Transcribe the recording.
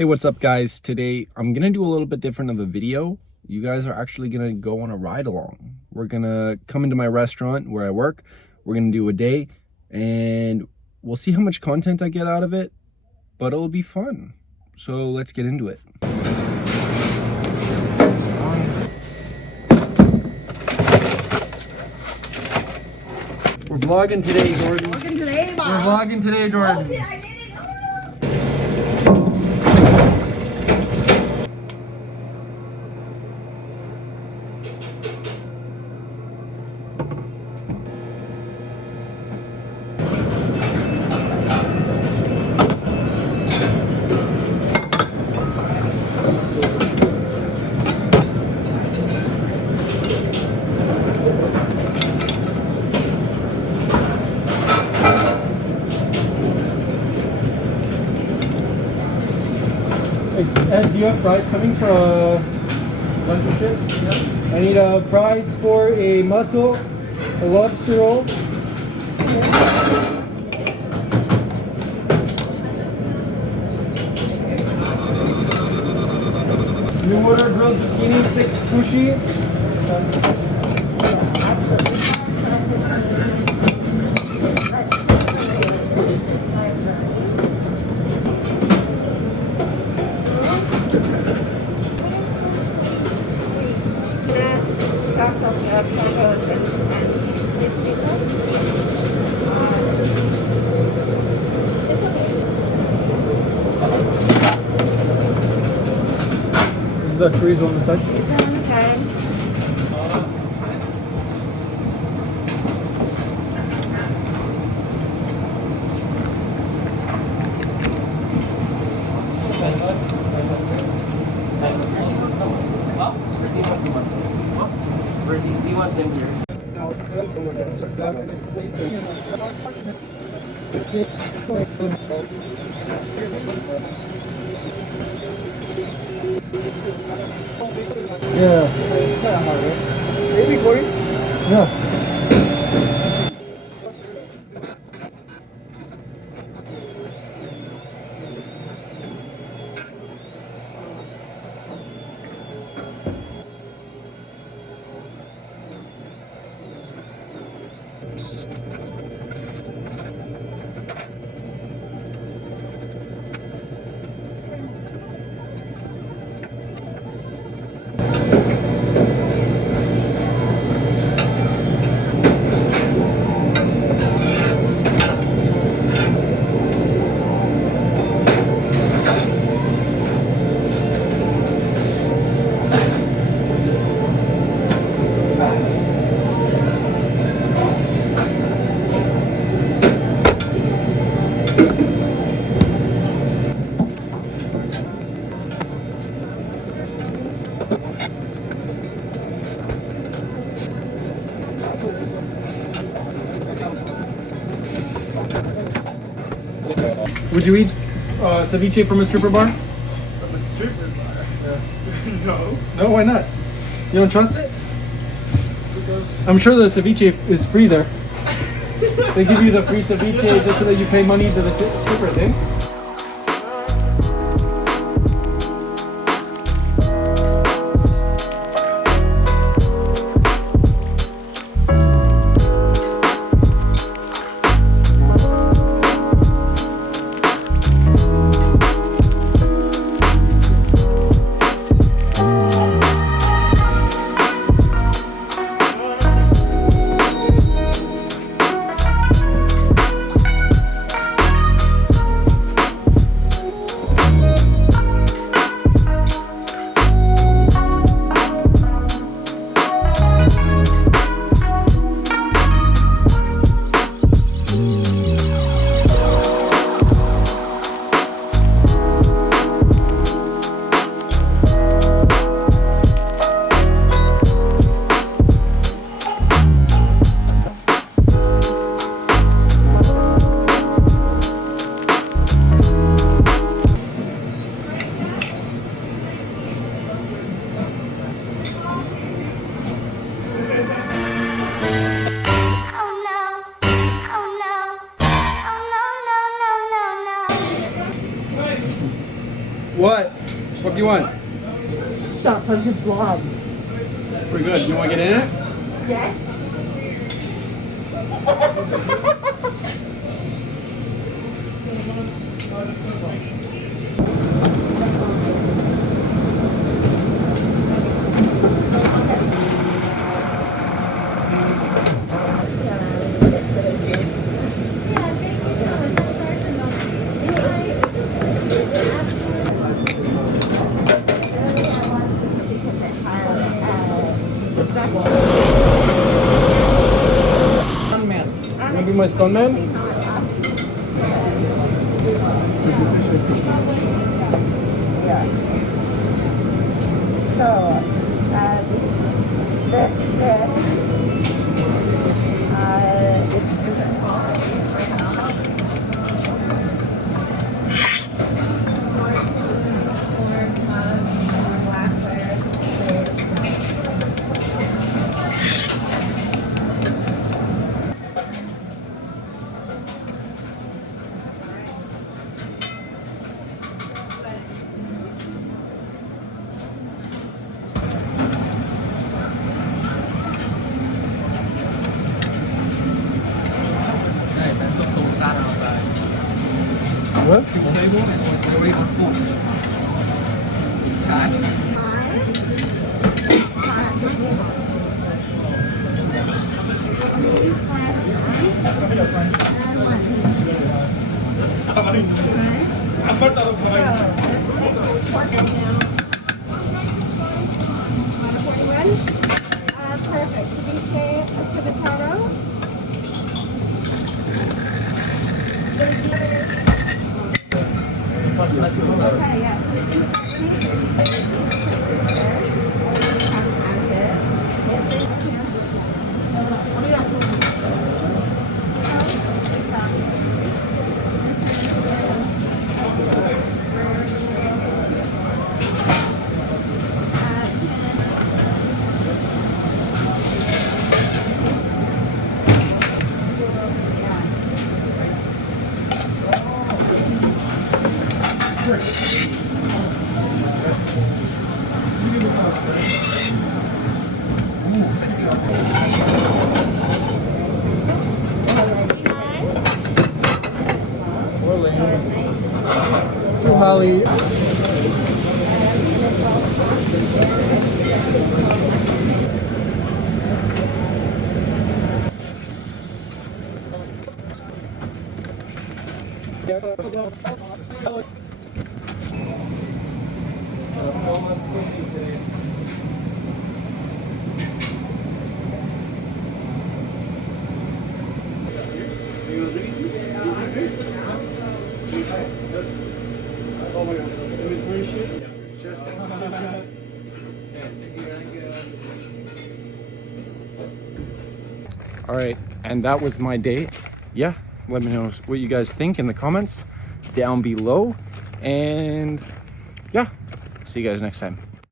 Hey, what's up guys? Today I'm gonna do a little bit different of a video. You guys are actually gonna go on a ride along. We're gonna come into my restaurant where I work. We're gonna do a day and we'll see how much content I get out of it, but it'll be fun. So let's get into it. We're vlogging today, Jordan. We're vlogging today, Jordan. Oh, I did it. Ed, do you have fries coming for lunch and chips? Yeah. I need fries for a mussel, a lobster roll. New order grilled zucchini, 6 sushi. This is the chorizo on the side. Yeah. It's kind of hard, right? Maybe for you? Yeah. Would you eat ceviche from a stripper bar? From a stripper bar? Yeah. No. No, why not? You don't trust it? Because I'm sure the ceviche is free there. They give you the free ceviche just so that you pay money to the strippers, eh? What? What do you want? Stop as a blob. Pretty good. You want to get in it? Yes. Stuntman. You want to be my stuntman? Yeah. So, What? People table and they're waiting for food. Perfect. Ceviche, potato. Okay, yeah. To Holly. All right, and that was my day. Yeah, let me know what you guys think in the comments down below. And yeah, see you guys next time.